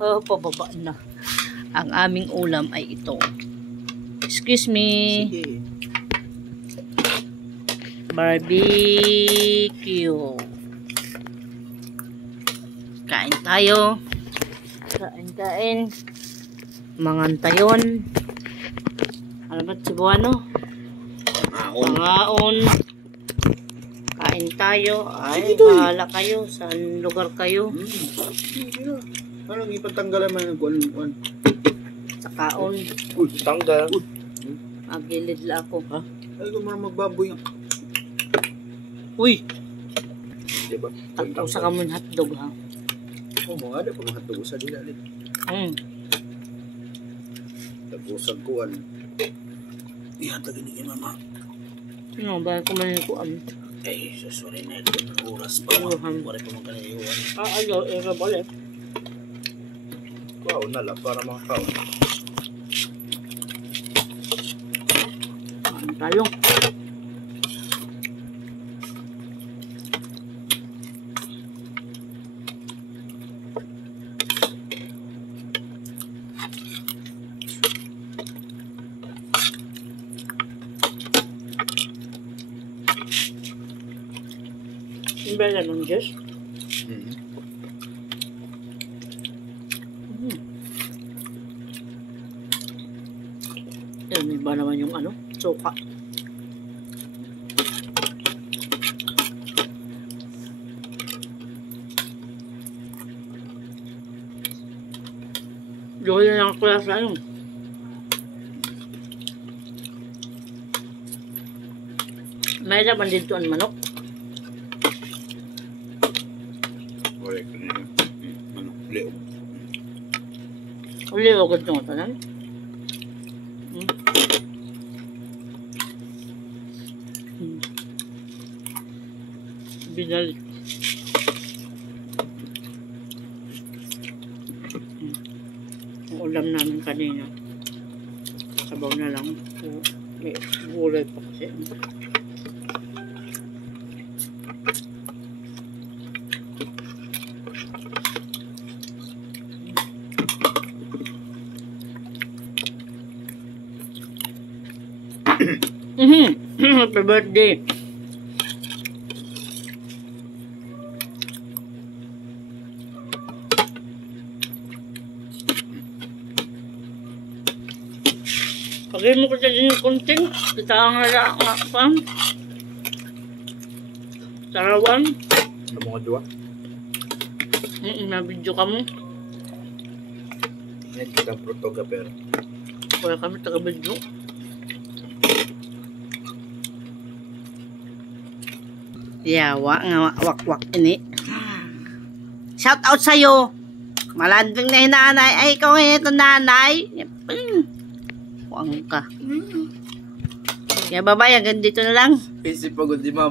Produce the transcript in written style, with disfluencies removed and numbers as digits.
Oh, pababa na. Ang aming ulam ay ito. Excuse me. Sige. Barbecue. Kain tayo. Kain. Mangantayon. Ano ba Cebuano? Pangaon. Kain tayo. Ay, bahala kayo. Saan lugar kayo? Anong ipatanggalan man ng kuwan? Sa kaon. Uy, tanggal. Magilid la ako. Ha? Ay, kung marang magbaboy. Uy! Diba? Takto sa kamon hotdog ha. Oo, mga ada pa mga hotdog sa dilalit. Tagusag kuwan. Ihatag ni kay mama. Ano ba ko man ko Ay, sorry na ito. Oras pa. Ayuhan. Wala pa magkanayuhan. ayaw, balik. Wow, nala para mga kao. Ang talong. Ba lemon juice? Yan, iba naman yung ano, suka. Joy na lang klasa yun. May laman dito ang manok. Wala ka na. Ano? Leo. Uli, wagod nyo tanan. Binalik. Ang ulam namin kanina. Sabaw na lang. May gulay pa kasi. Happy birthday. Pagay mo ko sa din yung konting. Kita nga lang pang. Sarawan. Ano mga dua? Na-video ka mo. Yan kita protoga pero. Wala kami taga-video. Yawa nga wak-wak ini. Shout out sa'yo. Malanding na hinanay. Ay, ikaw ngayon ito nanay. Huwag ka. Kaya babay, hanggang dito na lang. Isip pagod di mama.